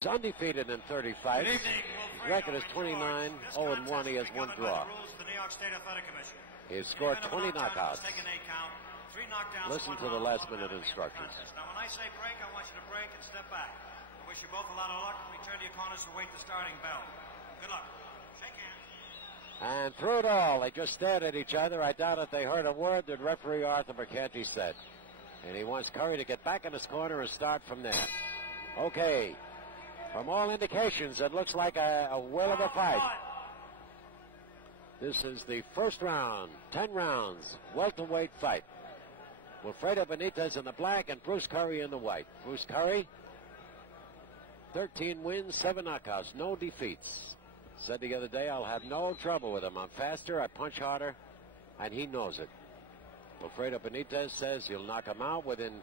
He's undefeated in 30 fights. His record is 29-0-1. He has one draw. He has scored 20 knockouts. Listen to the last-minute instructions. Now, when I say break, I want you to break and step back. I wish you both a lot of luck. Return to your corners to wait the starting bell. Good luck. Shake hands. And through it all, they just stared at each other. I doubt if they heard a word that referee Arthur Mercanti said. And he wants Curry to get back in his corner and start from there. Okay. From all indications, it looks like a will of a fight. This is the first round, 10 rounds, welterweight fight. Wilfred Benetiz in the black and Bruce Curry in the white. Bruce Curry, 13 wins, 7 knockouts, no defeats. Said the other day, I'll have no trouble with him. I'm faster, I punch harder, and he knows it. Wilfred Benetiz says he'll knock him out within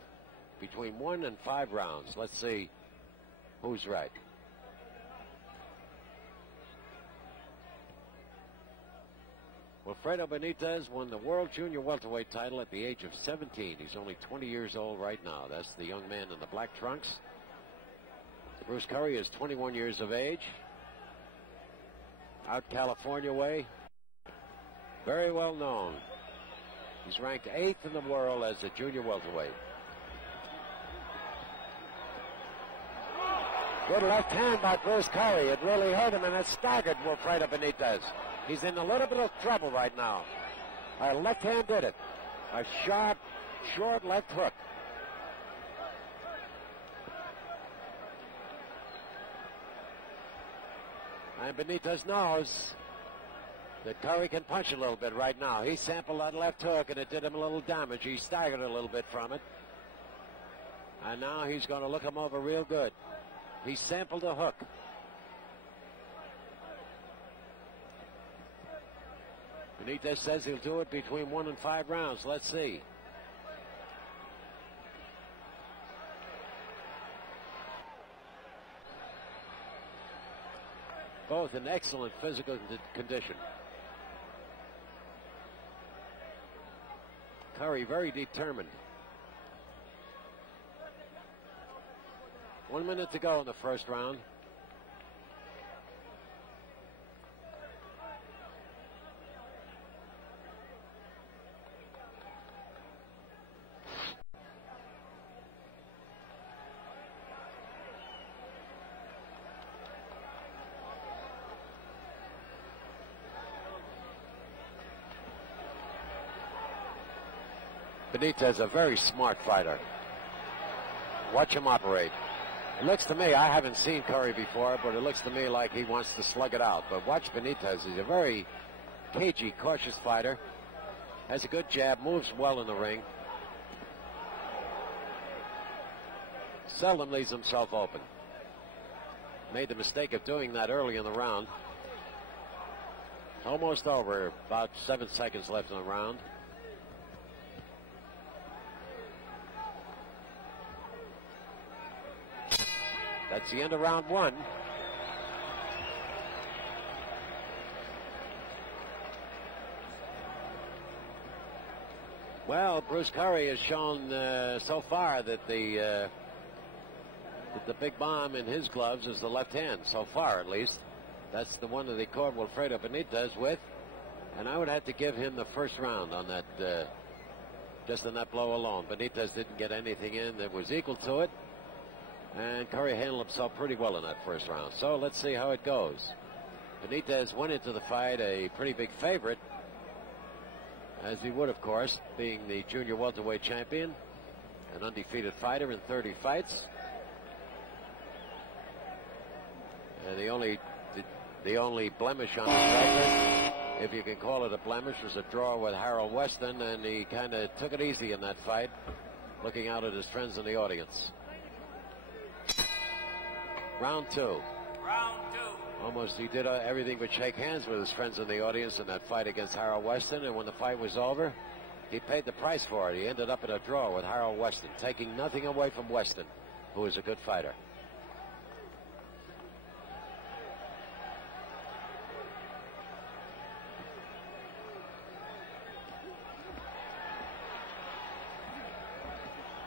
between 1 and 5 rounds. Let's see who's right. Wilfred Benetiz won the World Junior Welterweight title at the age of 17. He's only 20 years old right now. That's the young man in the black trunks. Bruce Curry is 21 years of age. Out California way. Very well known. He's ranked 8th in the world as a junior welterweight. Good left hand by Bruce Curry. It really hurt him, and it staggered Wilfred Benetiz. He's in a little bit of trouble right now. A left hand did it. A sharp, short left hook. And Benetiz knows that Curry can punch a little bit right now. He sampled that left hook, and it did him a little damage. He staggered a little bit from it. And now he's going to look him over real good. He sampled a hook. Benetiz says he'll do it between 1 and 5 rounds. Let's see. Both in excellent physical condition. Curry very determined. 1 minute to go in the first round. Benetiz, a very smart fighter. Watch him operate. It looks to me, I haven't seen Curry before, but it looks to me like he wants to slug it out. But watch Benetiz. He's a very cagey, cautious fighter. Has a good jab, moves well in the ring. Seldom leaves himself open. Made the mistake of doing that early in the round. Almost over, about 7 seconds left in the round. That's the end of round 1. Well, Bruce Curry has shown so far that the big bomb in his gloves is the left hand, so far at least. That's the one that they caught Wilfred Benetiz with. And I would have to give him the first round on that, just on that blow alone. Benetiz didn't get anything in that was equal to it. And Curry handled himself pretty well in that first round. So let's see how it goes. Benetiz went into the fight a pretty big favorite, as he would, of course, being the junior welterweight champion, an undefeated fighter in 30 fights. And the only blemish on his record, if you can call it a blemish, was a draw with Harold Weston, and he kind of took it easy in that fight, looking out at his friends in the audience. Round 2. Round 2. Almost he did everything but shake hands with his friends in the audience in that fight against Harold Weston, and when the fight was over, he paid the price for it. He ended up in a draw with Harold Weston, taking nothing away from Weston, who is a good fighter.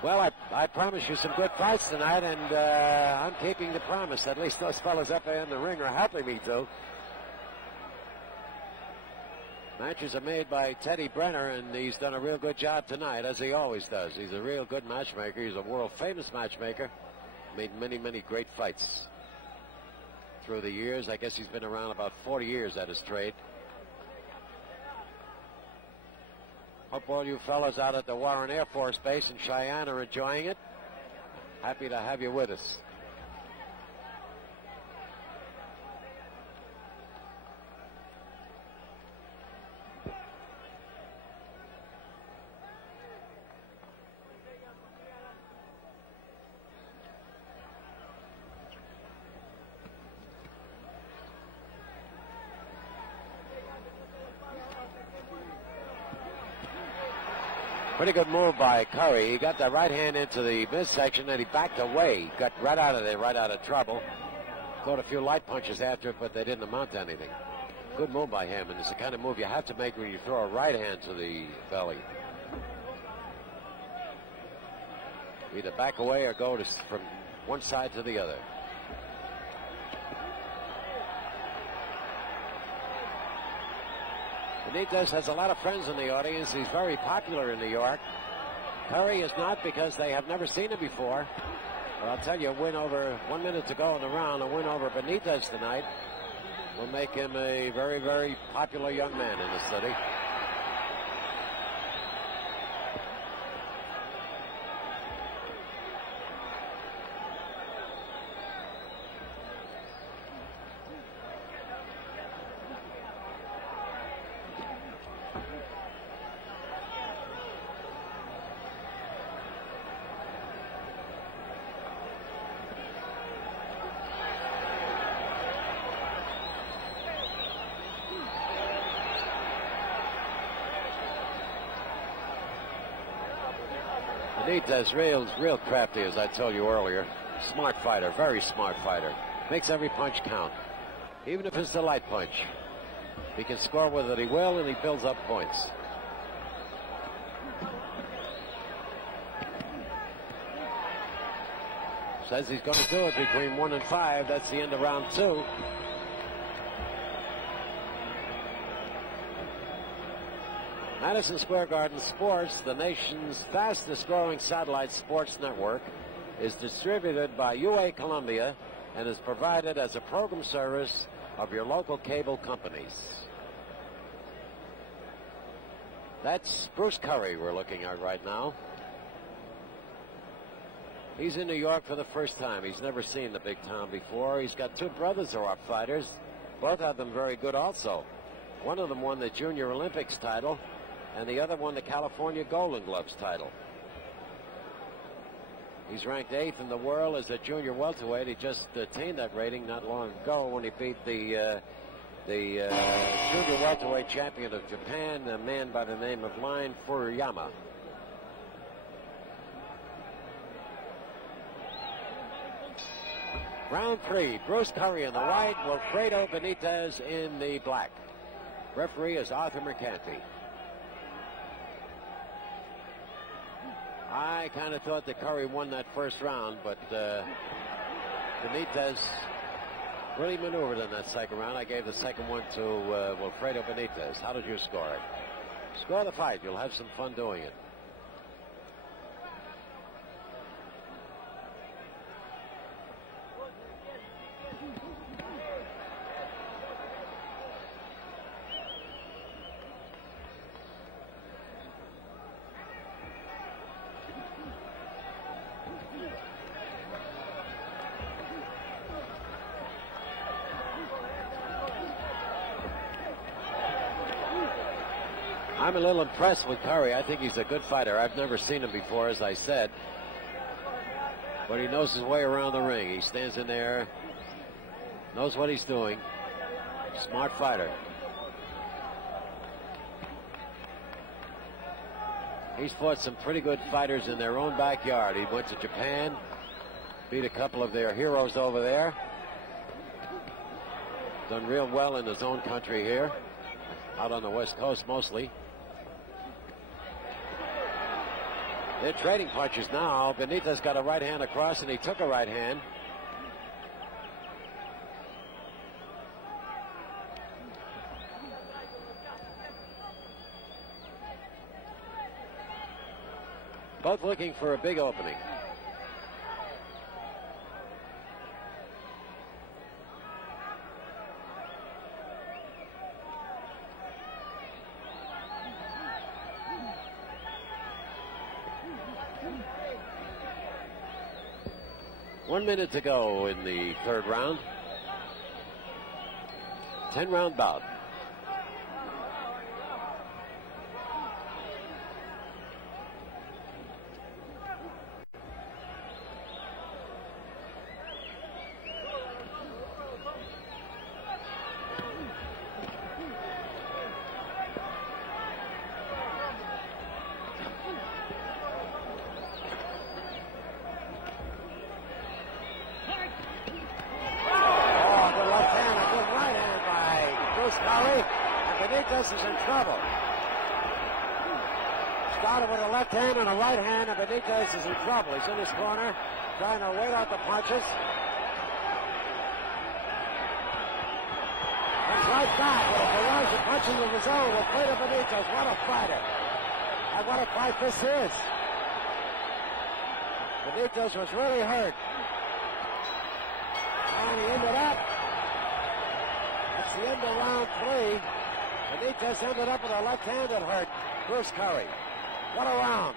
Well, I promised you some good fights tonight, and I'm keeping the promise. At least those fellas up there in the ring are helping me to. Matches are made by Teddy Brenner, and he's done a real good job tonight, as he always does. He's a real good matchmaker. He's a world-famous matchmaker. Made many, many great fights through the years. I guess he's been around about 40 years at his trade. Hope all you fellas out at the Warren Air Force Base in Cheyenne are enjoying it. Happy to have you with us. Pretty good move by Curry. He got the right hand into the midsection and he backed away. Got right out of there, right out of trouble. Caught a few light punches after it, but they didn't amount to anything. Good move by him, and it's the kind of move you have to make when you throw a right hand to the belly. Either back away or go from one side to the other. Benitez has a lot of friends in the audience. He's very popular in New York. Curry is not, because they have never seen him before. But I'll tell you, a win over 1 minute to go in the round, a win over Benitez tonight will make him a very, very popular young man in the city. Benitez, real crafty, as I told you earlier. Smart fighter, very smart fighter. Makes every punch count, even if it's the light punch. If he can score with it, he will, and he builds up points. Says he's going to do it between 1 and 5. That's the end of round 2. Madison Square Garden Sports, the nation's fastest growing satellite sports network, is distributed by UA Columbia and is provided as a program service of your local cable companies. That's Bruce Curry we're looking at right now. He's in New York for the first time. He's never seen the big town before. He's got two brothers who are fighters. Both of them very good also. One of them won the Junior Olympics title, and the other won the California Golden Gloves title. He's ranked 8th in the world as a junior welterweight. He just attained that rating not long ago when he beat the junior welterweight champion of Japan, a man by the name of Line Furuyama. Round 3, Bruce Curry in the white, Wilfredo Benitez in the black. Referee is Arthur Mercanti. I kind of thought that Curry won that first round, but Benitez really maneuvered in that second round. I gave the second one to Wilfredo Benitez. How did you score it? Score the fight. You'll have some fun doing it. I'm a little impressed with Curry. I think he's a good fighter. I've never seen him before, as I said. But he knows his way around the ring. He stands in there, knows what he's doing. Smart fighter. He's fought some pretty good fighters in their own backyard. He went to Japan, beat a couple of their heroes over there. Done real well in his own country here, out on the West Coast mostly. They're trading punches now. Benetiz got a right hand across, and he took a right hand. Both looking for a big opening. One minute to go in the third round. 10-round bout. Benetiz is in trouble. Started with a left hand and a right hand, and Benetiz is in trouble. He's in his corner, trying to wait out the punches. He's right back with a barrage of punches of his own. Wilfred Benetiz, what a fighter. And what a fight this is. Benetiz was really hurt. And he ended up. That's the end of round 3. Benetiz ended up with a left hand that hurt Bruce Curry. What a round.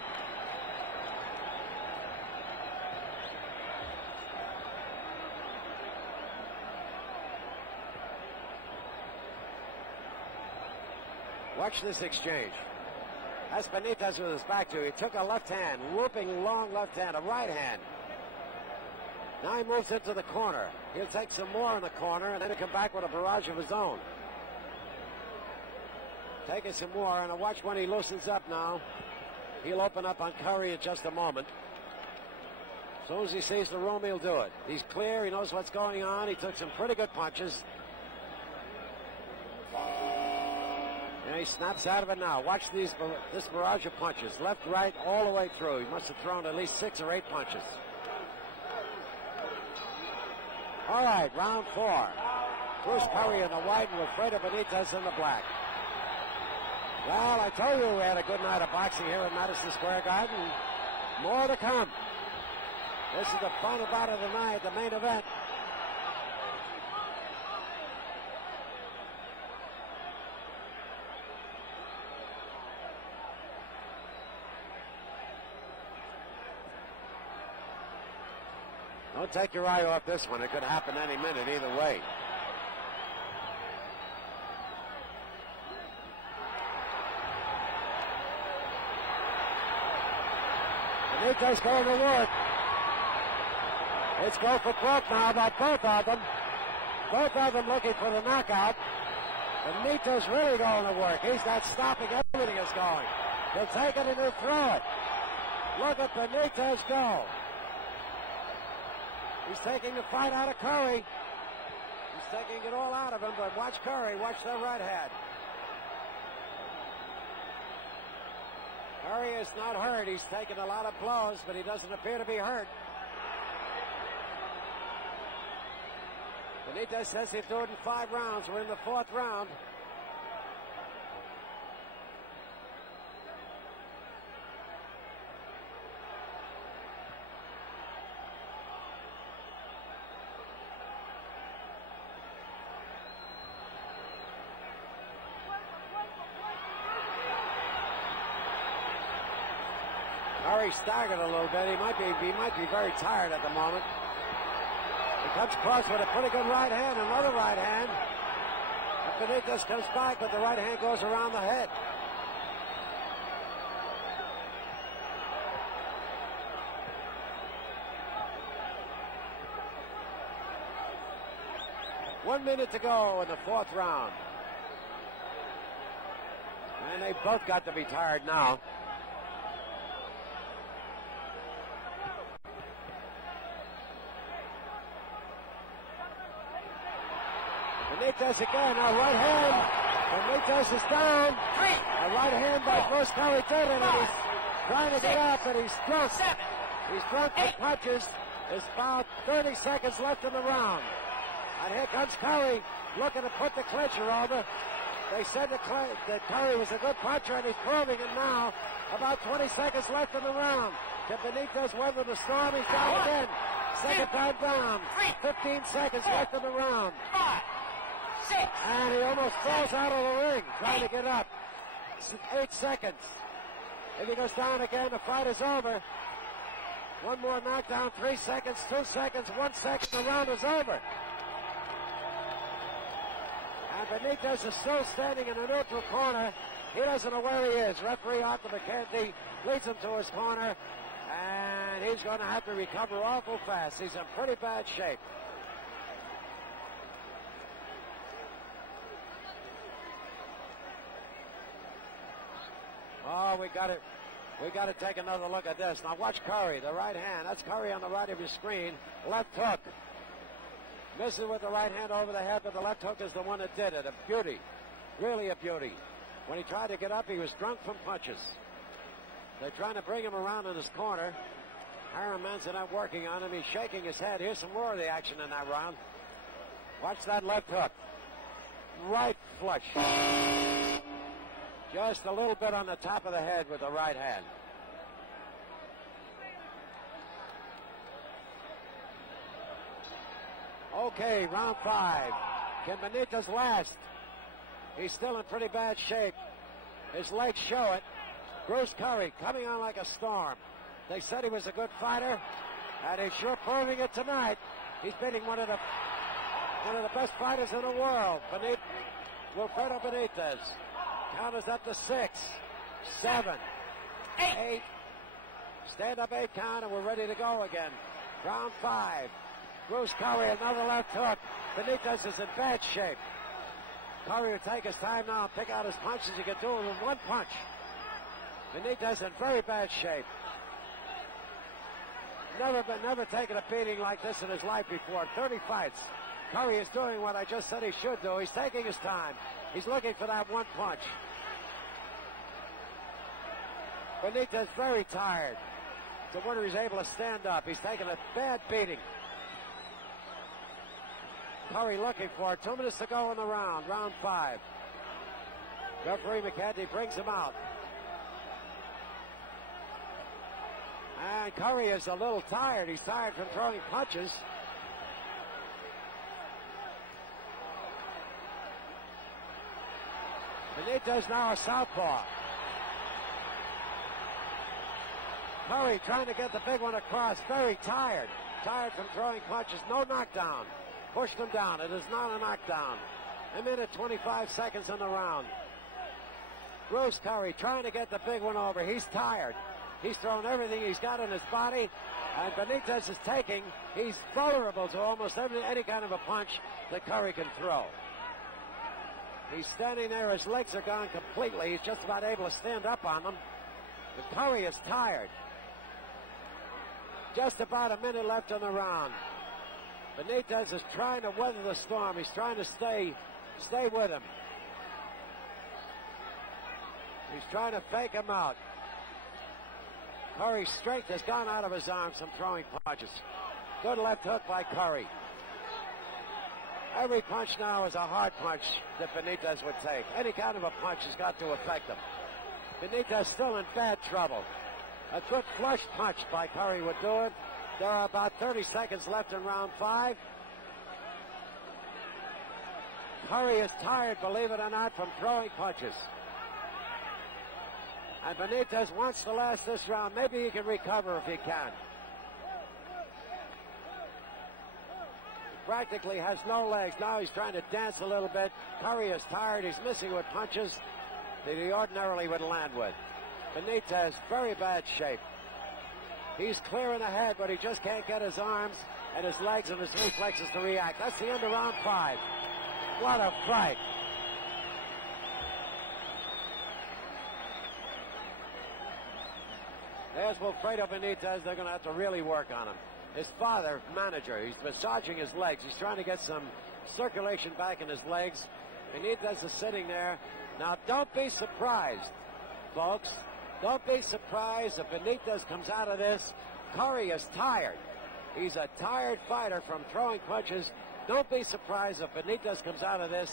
Watch this exchange. That's Benetiz with his back to. He took a left hand, looping long left hand, a right hand. Now he moves into the corner. He'll take some more in the corner and then he'll come back with a barrage of his own. Taking some more, and watch when he loosens up now. He'll open up on Curry in just a moment. As soon as he sees the room, he'll do it. He's clear. He knows what's going on. He took some pretty good punches. And he snaps out of it now. Watch this barrage of punches. Left, right, all the way through. He must have thrown at least 6 or 8 punches. All right, round 4. Bruce Curry in the white and Wilfred Benetiz in the black. Well, I told you we had a good night of boxing here at Madison Square Garden. More to come. This is the final bout of the night, the main event. Don't take your eye off this one. It could happen any minute either way. Benetiz going to work. It's go for broke now by both of them. Both of them looking for the knockout. Benetiz really going to work. He's not stopping. Everything is going. He'll take it and he'll throw it. Look at Benetiz go. He's taking the fight out of Curry. He's taking it all out of him, but watch Curry. Watch the right hand. Curry is not hurt. He's taken a lot of blows, but he doesn't appear to be hurt. Benetiz says he'll do it in 5 rounds. We're in the 4th round. Curry staggered a little bit. He might be very tired at the moment. He comes across with a pretty good right hand, another right hand. Benetiz comes back, but the right hand goes around the head. One minute to go in the 4th round. And they both got to be tired now. Benetiz again, a right hand. Benetiz is down. A right hand by Bruce Curry did it, and he's trying to get up, and he's drunk. He's drunk with punches. There's about 30 seconds left in the round. And here comes Curry, looking to put the clincher over. They said that Curry was a good puncher, and he's proving it now. About 20 seconds left in the round. Can Benetiz weather the storm? He's down again. Second time down. 15 seconds left in the round. 5, 6. And he almost falls out of the ring, trying to get up. 8 seconds. If he goes down again, the fight is over. One more knockdown, 3 seconds, 2 seconds, 1 second, the round is over. And Benetiz is still standing in the neutral corner. He doesn't know where he is. Referee Arthur McCarthy leads him to his corner, and he's going to have to recover awful fast. He's in pretty bad shape. Oh, we got to take another look at this. Now watch Curry, the right hand. That's Curry on the right of your screen. Left hook. Misses with the right hand over the head, but the left hook is the one that did it. A beauty. Really a beauty. When he tried to get up, he was drunk from punches. They're trying to bring him around in his corner. Hiram Manzanet working on him. He's shaking his head. Here's some more of the action in that round. Watch that left hook. Right flush. Just a little bit on the top of the head with the right hand. Okay, round 5. Can Benetiz last? He's still in pretty bad shape. His legs show it. Bruce Curry coming on like a storm. They said he was a good fighter, and he's sure proving it tonight. He's beating one of the best fighters in the world, Wilfred Benetiz. Count is up to 6, 7, 8. Stand up 8 count, and we're ready to go again. Round 5. Bruce Curry, another left hook. Benetiz is in bad shape. Curry will take his time now and pick out his punches. He can do it with one punch. Benetiz in very bad shape. Never taken a beating like this in his life before. 30 fights. Curry is doing what I just said he should do. He's taking his time. He's looking for that one punch. Benetiz very tired. The winner is able to stand up. He's taking a bad beating. Curry looking for it. 2 minutes to go in the round. Round 5. Referee McCarthy brings him out. And Curry is a little tired. He's tired from throwing punches. Benetiz now a southpaw. Curry trying to get the big one across. Very tired. Tired from throwing punches. No knockdown. Pushed him down. It is not a knockdown. 1 minute 25 seconds in the round. Bruce Curry trying to get the big one over. He's tired. He's thrown everything he's got in his body. And Benetiz is taking. He's vulnerable to almost any kind of a punch that Curry can throw. He's standing there. His legs are gone completely. He's just about able to stand up on them. But Curry is tired. Just about 1 minute left in the round. Benetiz is trying to weather the storm. He's trying to stay with him. He's trying to fake him out. Curry's strength has gone out of his arms from throwing punches. Good left hook by Curry. Every punch now is a hard punch that Benetiz would take. Any kind of a punch has got to affect him. Benetiz still in bad trouble. A good flush punch by Curry would do it. There are about 30 seconds left in round 5. Curry is tired, believe it or not, from throwing punches. And Benetiz wants to last this round. Maybe he can recover if he can. He practically has no legs. Now he's trying to dance a little bit. Curry is tired. He's missing with punches that he ordinarily would land with. Benetiz, very bad shape. He's clearing ahead, but he just can't get his arms and his legs and his reflexes to react. That's the end of round 5. What a fight. There's Wilfred Benetiz. They're going to have to really work on him. His father, manager, he's massaging his legs. He's trying to get some circulation back in his legs. Benetiz is sitting there. Now, don't be surprised, folks, Don't be surprised if Benetiz comes out of this. Curry is tired. He's a tired fighter from throwing punches. Don't be surprised if Benetiz comes out of this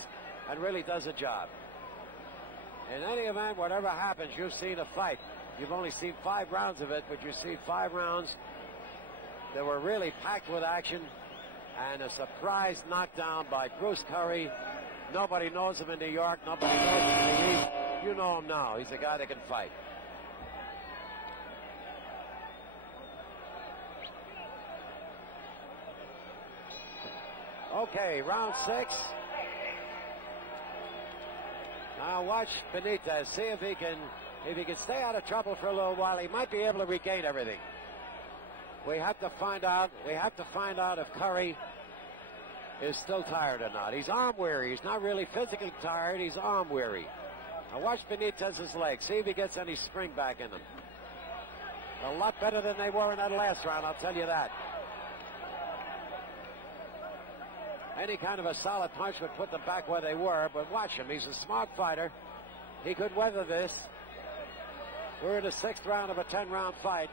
and really does a job. In any event, whatever happens, you've seen a fight. You've only seen 5 rounds of it, but you see 5 rounds that were really packed with action, and a surprise knockdown by Bruce Curry. Nobody knows him in New York. Nobody knows him in the East. You know him now. He's a guy that can fight. Okay, round 6. Now watch Benetiz. See if he can stay out of trouble for a little while. He might be able to regain everything. We have to find out if Curry is still tired or not. He's arm weary. He's not really physically tired. He's arm weary. Now watch Benitez's legs. See if he gets any spring back in them. A lot better than they were in that last round, I'll tell you that. Any kind of a solid punch would put them back where they were, but watch him. He's a smart fighter. He could weather this. We're in the 6th round of a 10-round fight.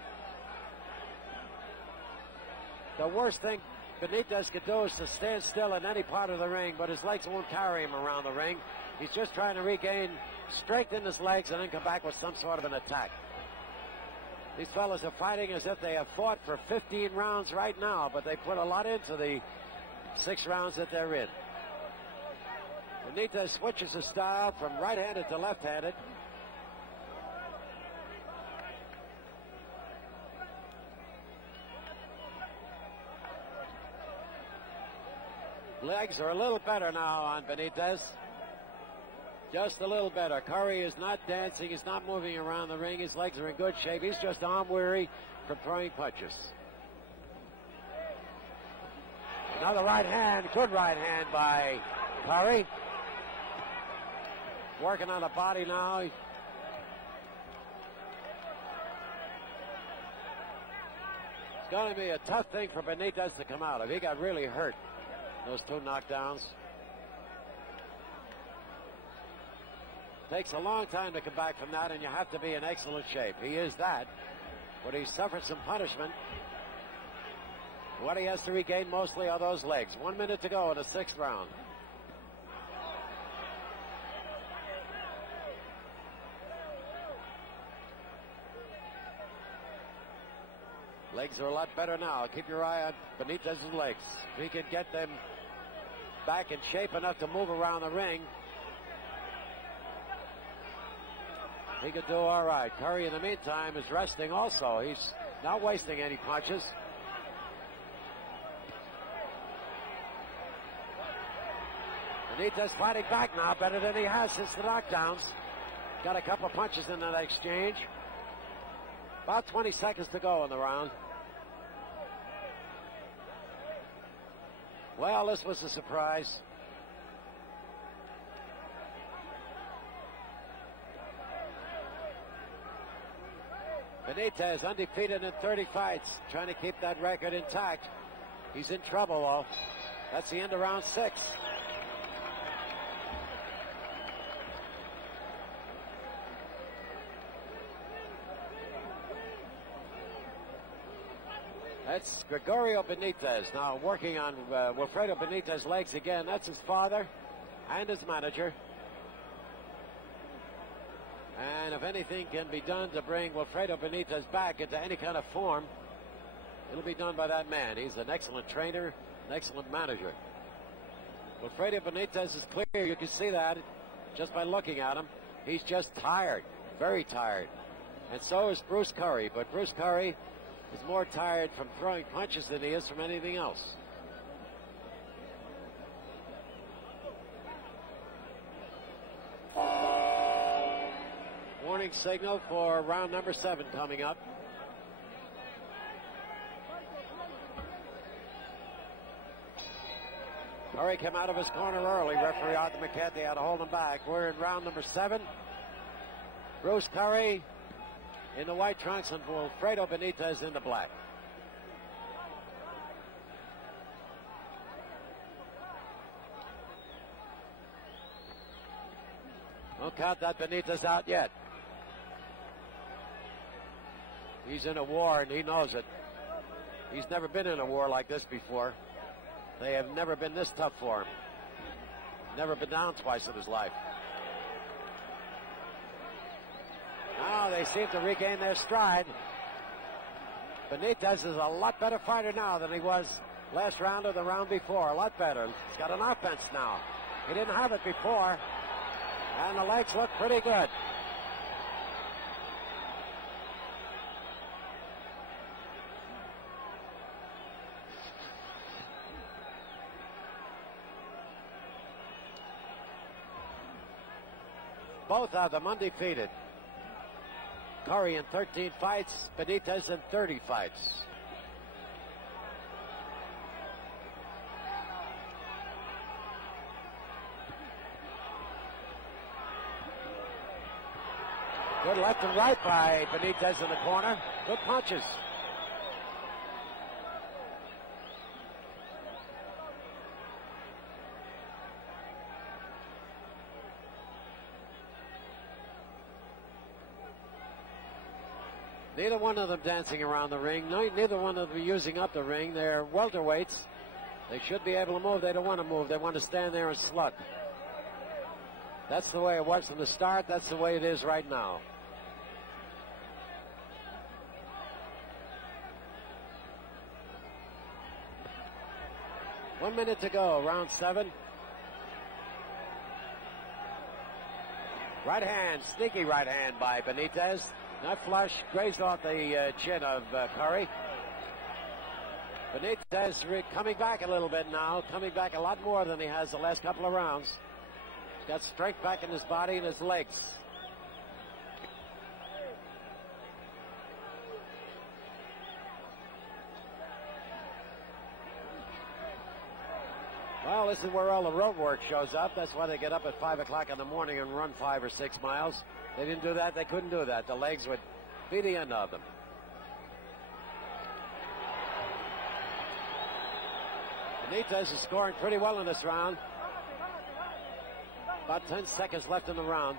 The worst thing Benetiz could do is to stand still in any part of the ring, but his legs won't carry him around the ring. He's just trying to regain strength in his legs and then come back with some sort of an attack. These fellas are fighting as if they have fought for 15 rounds right now, but they put a lot into the 6 rounds that they're in. Benetiz switches his style from right-handed to left-handed. Legs are a little better now on Benetiz. Just a little better. Curry is not dancing. He's not moving around the ring. His legs are in good shape. He's just arm weary from throwing punches. Another right hand. Good right hand by Curry. Working on the body now. It's going to be a tough thing for Benetiz to come out of. He got really hurt. Those 2 knockdowns. Takes a long time to come back from that, and you have to be in excellent shape. He is that, but he suffered some punishment. What he has to regain mostly are those legs. 1 minute to go in the 6th round. Legs are a lot better now. Keep your eye on Benitez's legs. If he can get them back in shape enough to move around the ring, he could do all right. Curry, in the meantime, is resting also. He's not wasting any punches. Benitiz fighting back now better than he has since the knockdowns. Got a couple of punches in that exchange. About 20 seconds to go in the round. Well, this was a surprise. Benetiz undefeated in 30 fights, trying to keep that record intact. He's in trouble, though. That's the end of round 6. That's Gregorio Benetiz now working on Wilfredo Benitez's legs again. That's his father and his manager. And if anything can be done to bring Wilfredo Benetiz back into any kind of form, it'll be done by that man. He's an excellent trainer, an excellent manager. Wilfredo Benitez is clear. You can see that just by looking at him. He's just tired, very tired. And so is Bruce Curry. But Bruce Curry is more tired from throwing punches than he is from anything else. Warning signal for round number 7 coming up. Curry came out of his corner early. Referee Arthur McCarthy had to hold him back. We're in round number 7. Bruce Curry in the white trunks and Wilfredo Benitez in the black. Don't count that Benitez out yet. He's in a war, and he knows it. He's never been in a war like this before. They have never been this tough for him. Never been down twice in his life. Now they seem to regain their stride. Benetiz is a lot better fighter now than he was last round or the round before. A lot better. He's got an offense now. He didn't have it before. And the legs look pretty good. Both of them undefeated. Curry in 13 fights, Benetiz in 30 fights. Good left and right by Benetiz in the corner. Good punches. Neither one of them dancing around the ring. No, neither one of them using up the ring. They're welterweights. They should be able to move. They don't want to move. They want to stand there and slug. That's the way it was from the start. That's the way it is right now. One minute to go, round 7. Right hand, sneaky right hand by Benetiz. Not flush, grazed off the chin of Curry. Benetiz coming back a little bit now, coming back a lot more than he has the last couple of rounds. He's got strength back in his body and his legs. Well, this is where all the road work shows up. That's why they get up at 5 o'clock in the morning and run 5 or 6 miles. They didn't do that. They couldn't do that. The legs would be the end of them. Benetiz is scoring pretty well in this round. About 10 seconds left in the round.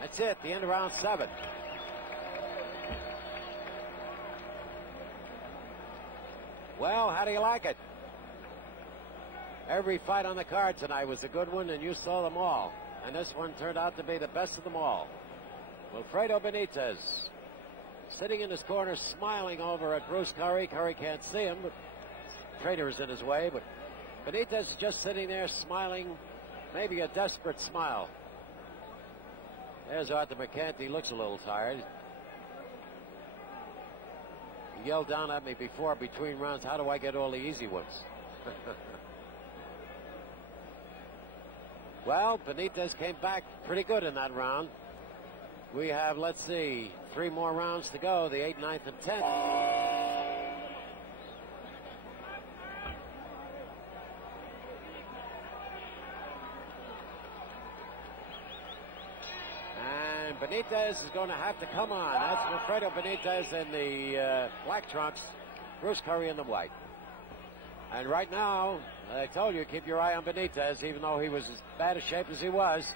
That's it, the end of round 7. Well, how do you like it? Every fight on the card tonight was a good one, and you saw them all. And this one turned out to be the best of them all. Wilfred Benetiz, sitting in his corner, smiling over at Bruce Curry. Curry can't see him, but traitor's in his way. But Benetiz is just sitting there, smiling, maybe a desperate smile. There's Arthur McCanty. He looks a little tired. He yelled down at me before, between rounds, how do I get all the easy ones? Well, Benetiz came back pretty good in that round. We have, let's see, 3 more rounds to go, the 8th, 9th, and 10th. Benetiz is going to have to come on. That's Wilfred Benetiz in the black trunks, Bruce Curry in the white. And right now, I told you, keep your eye on Benetiz, even though he was as bad a shape as he was.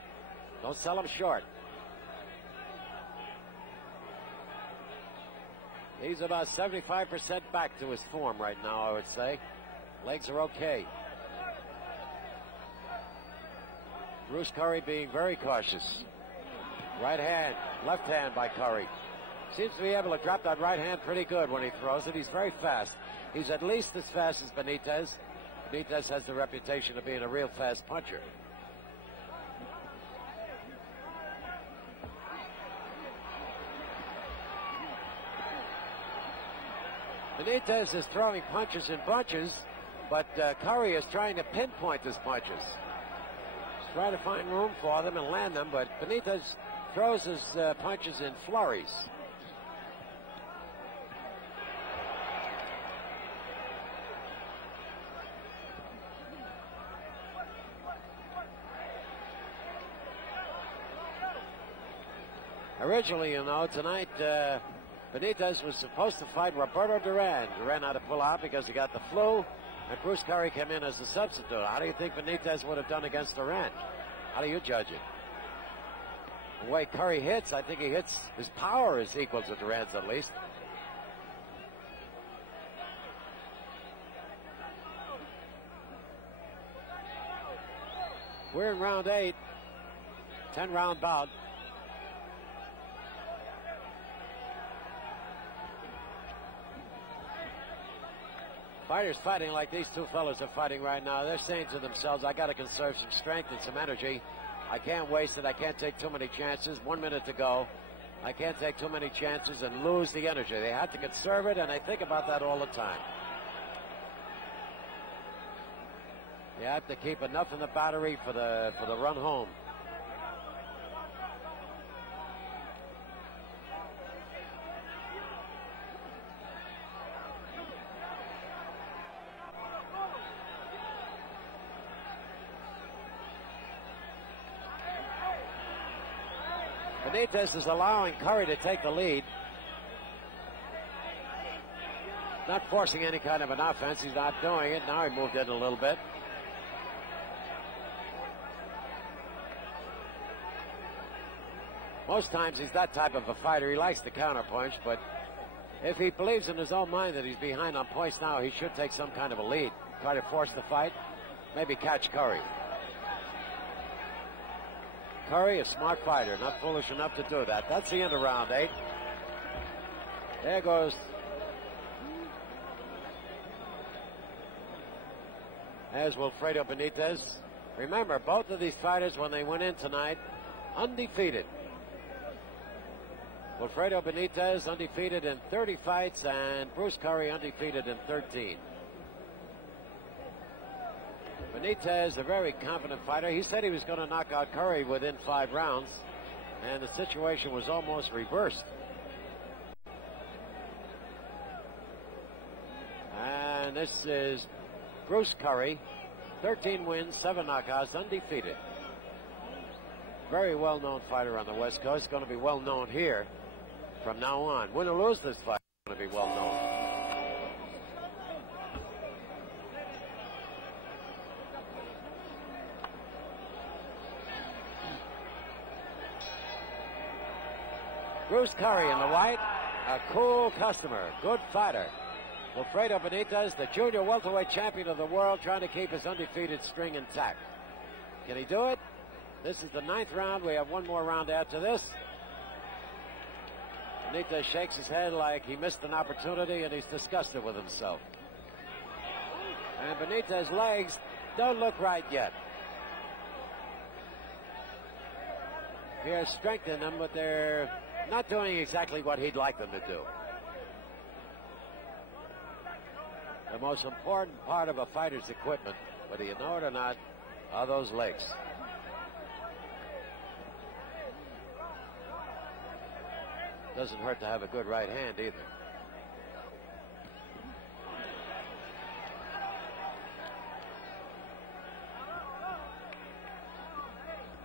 Don't sell him short. He's about 75% back to his form right now, I would say. Legs are okay. Bruce Curry being very cautious. Right hand, left hand by Curry. Seems to be able to drop that right hand pretty good when he throws it. He's very fast. He's at least as fast as Benetiz. Benetiz has the reputation of being a real fast puncher. Benetiz is throwing punches in bunches, but Curry is trying to pinpoint his punches. He's trying to find room for them and land them, but Benetiz throws his punches in flurries. Originally, you know, tonight Benetiz was supposed to fight Roberto Duran. Duran had to pull out because he got the flu. And Bruce Curry came in as a substitute. How do you think Benetiz would have done against Durant? How do you judge it? The way Curry hits, I think he hits, his power is equal to Durant's at least. We're in round 8, 10-round bout. Fighters fighting like these two fellas are fighting right now. They're saying to themselves, I got to conserve some strength and some energy. I can't waste it. I can't take too many chances. 1 minute to go. I can't take too many chances and lose the energy. They have to conserve it, and they think about that all the time. You have to keep enough in the battery for the run home. Benetiz is allowing Curry to take the lead. Not forcing any kind of an offense. He's not doing it. Now he moved in a little bit. Most times he's that type of a fighter. He likes to counterpunch, but if he believes in his own mind that he's behind on points now, he should take some kind of a lead. Try to force the fight. Maybe catch Curry. Curry, a smart fighter, not foolish enough to do that. That's the end of round 8. There goes. There's Wilfredo Benetiz. Remember, both of these fighters, when they went in tonight, undefeated. Wilfredo Benetiz undefeated in 30 fights, and Bruce Curry undefeated in 13. Benetiz, a very confident fighter. He said he was going to knock out Curry within 5 rounds, and the situation was almost reversed. And this is Bruce Curry, 13 wins, 7 knockouts, undefeated. Very well-known fighter on the West Coast. Going to be well-known here from now on. Win or lose this fight, going to be well-known. Bruce Curry in the white, a cool customer, good fighter. Wilfredo Benetiz, the junior welterweight champion of the world, trying to keep his undefeated string intact. Can he do it? This is the 9th round. We have one more round after this. Benetiz shakes his head like he missed an opportunity, and he's disgusted with himself. And Benitez's legs don't look right yet. He has strength in them, but they're not doing exactly what he'd like them to do. The most important part of a fighter's equipment, whether you know it or not, are those legs. Doesn't hurt to have a good right hand either.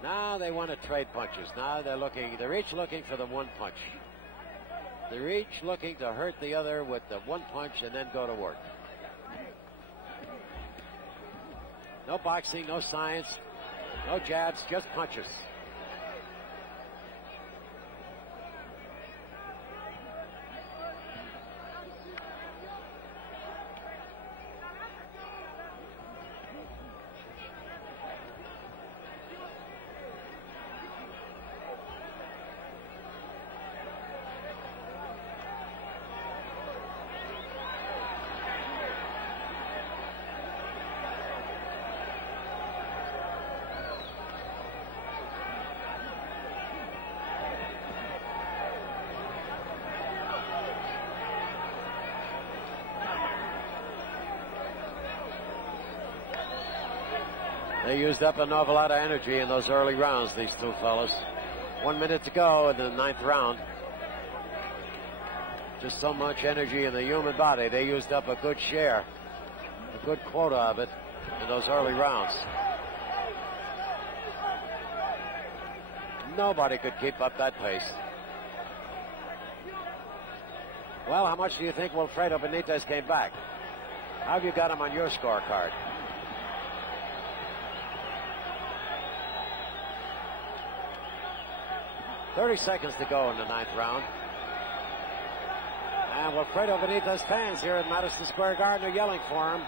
Now they want to trade punches. Now they're each looking for the one punch. They're each looking to hurt the other with the one punch and then go to work. No boxing, no science, no jabs, just punches. They used up an awful lot of energy in those early rounds, these two fellas. 1 minute to go in the 9th round. Just so much energy in the human body. They used up a good share, a good quota of it in those early rounds. Nobody could keep up that pace. Well, how much do you think Wilfredo Benetiz came back? How have you got him on your scorecard? .30 seconds to go in the 9th round. And Wilfred Benetiz fans here at Madison Square Garden are yelling for him.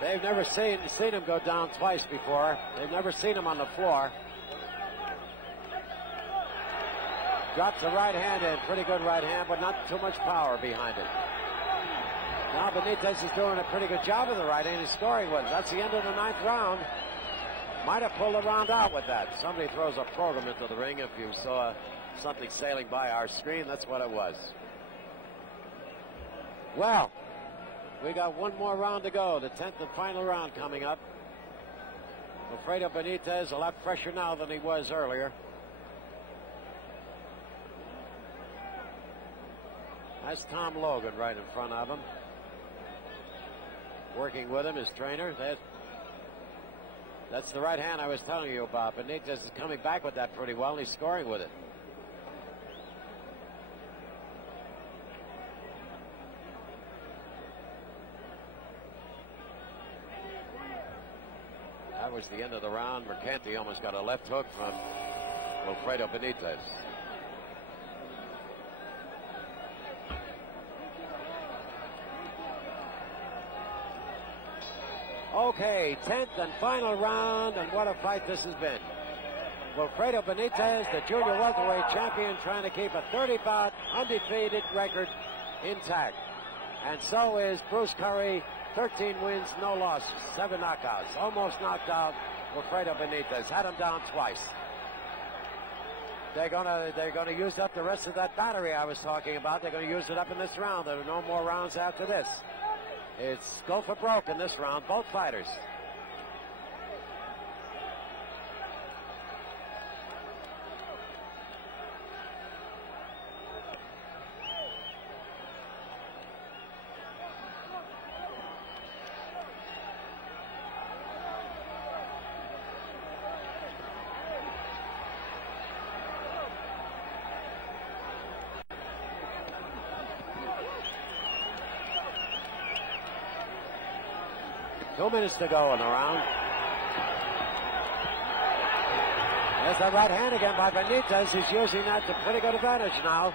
They've never seen him go down twice before. They've never seen him on the floor. Drops the right hand in. Pretty good right hand, but not too much power behind it. Now Benetiz is doing a pretty good job with the right hand. He's scoring with it. That's the end of the 9th round. Might have pulled the round out with that. Somebody throws a program into the ring. If you saw something sailing by our screen, that's what it was. Well, we got one more round to go. The 10th and final round coming up. Wilfred Benetiz a lot fresher now than he was earlier. That's Tom Logan right in front of him. Working with him, his trainer. That's the right hand I was telling you about. Benetiz is coming back with that pretty well, and he's scoring with it. That was the end of the round. Mercanti almost got a left hook from Wilfred Benetiz. Okay, 10th and final round, and what a fight this has been. Wilfred Benetiz, the junior welterweight champion, trying to keep a 30-bout undefeated record intact. And so is Bruce Curry, 13 wins, no losses, 7 knockouts. Almost knocked out Wilfred Benetiz, had him down twice. They're gonna use up the rest of that battery I was talking about. They're gonna use it up in this round. There are no more rounds after this. It's go for broke in this round, both fighters. Two minutes to go in the round. There's the right hand again by Benetiz. He's using that to pretty good advantage now.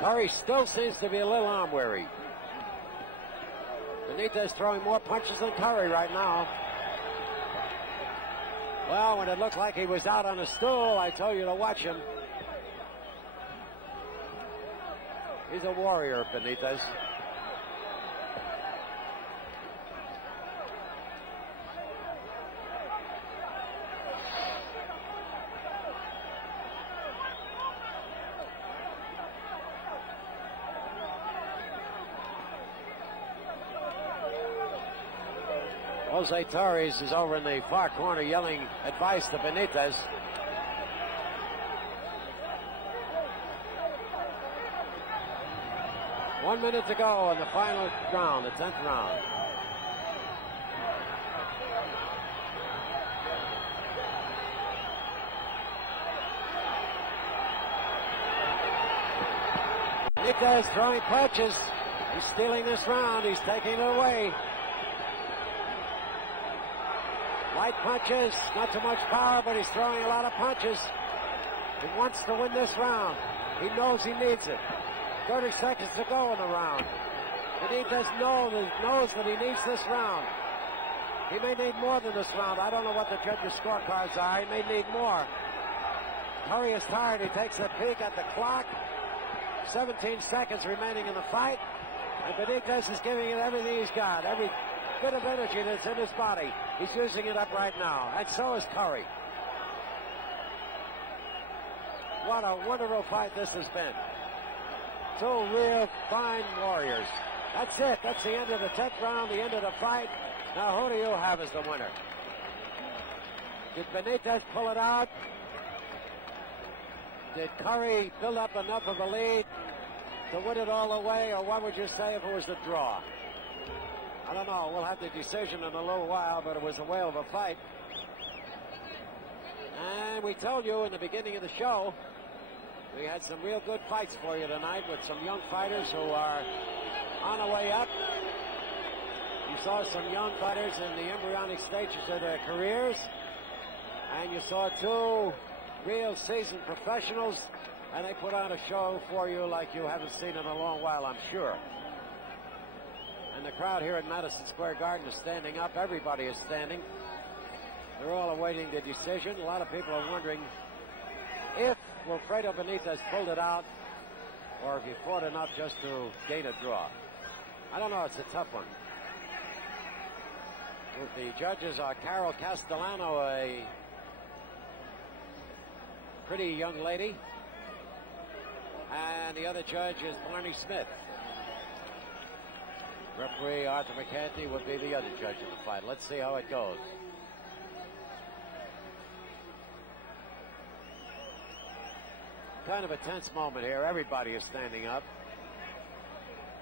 Curry still seems to be a little arm weary. Benetiz throwing more punches than Curry right now. Well, when it looked like he was out on a stool, I told you to watch him. He's a warrior, Benetiz. Jose Torres is over in the far corner yelling advice to Benetiz. One minute to go in the final round, the 10th round. Benetiz throwing punches. He's stealing this round. He's taking it away. Light punches, not too much power, but he's throwing a lot of punches. He wants to win this round. He knows he needs it. 30 seconds to go in the round. Benetiz knows that he needs this round. He may need more than this round. I don't know what the judges' scorecards are. He may need more. Curry is tired. He takes a peek at the clock. 17 seconds remaining in the fight. And Benetiz is giving it everything he's got. Every bit of energy that's in his body. He's using it up right now. And so is Curry. What a wonderful fight this has been. Two real fine warriors. That's it. That's the end of the 10th round, the end of the fight. Now, who do you have as the winner? Did Benetiz pull it out? Did Curry build up enough of a lead to win it all the way, or what would you say if it was a draw? I don't know. We'll have the decision in a little while, but it was a whale of a fight. And we told you in the beginning of the show, we had some real good fights for you tonight with some young fighters who are on the way up. You saw some young fighters in the embryonic stages of their careers. And you saw two real seasoned professionals. And they put on a show for you like you haven't seen in a long while, I'm sure. And the crowd here at Madison Square Garden is standing up. Everybody is standing. They're all awaiting the decision. A lot of people are wondering if Wilfred Benetiz pulled it out or if he fought enough just to gain a draw. I don't know. It's a tough one. The judges are Carol Castellano, a pretty young lady. And the other judge is Barney Smith. Referee Arthur McCarthy would be the other judge of the fight. Let's see how it goes. Kind of a tense moment here. Everybody is standing up.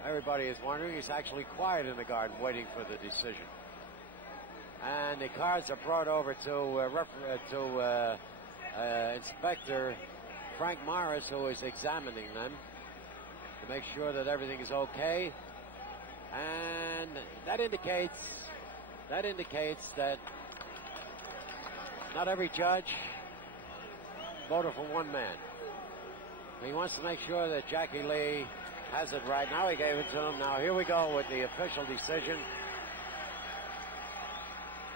Everybody is wondering. He's actually quiet in the garden waiting for the decision. And the cards are brought over to Inspector Frank Morris, who is examining them to make sure that everything is okay. And that indicates that not every judge voted for one man. He wants to make sure that Jackie Lee has it right. Now he gave it to him. Now here we go with the official decision.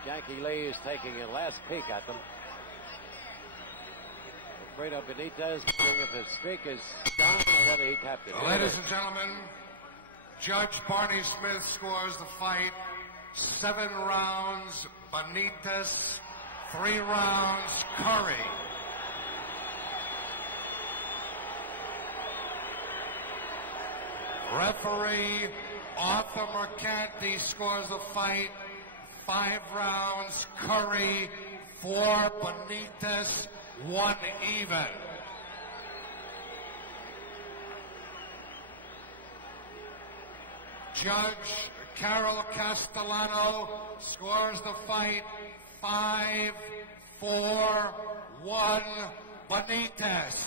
Jackie Lee is taking a last peek at them. Wilfred Benetiz, seeing if his streak is gone or whether he capped it. Ladies and gentlemen, Judge Barney Smith scores the fight 7 rounds Benetiz, 3 rounds Curry. Referee Arthur McCarthy scores the fight 5 rounds Curry, 4 Benetiz, 1 even. Judge Carol Castellano scores the fight 5-4-1 Benetiz.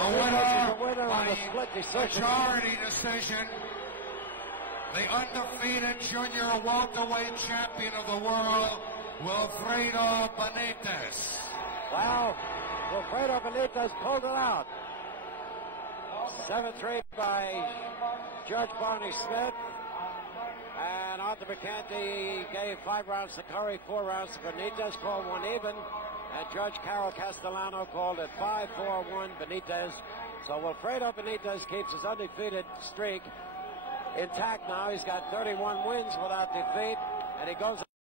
The winner by majority decision, the undefeated junior welterweight champion of the world, Wilfred Benetiz. Well, Wilfred Benetiz pulled it out. 7-3 by Judge Barney Smith. And Arthur McCarthy gave 5 rounds to Curry, 4 rounds to Benetiz, called 1 even. And Judge Carol Castellano called it 5-4-1 Benetiz. So Wilfred Benetiz keeps his undefeated streak intact now. He's got 31 wins without defeat, and he goes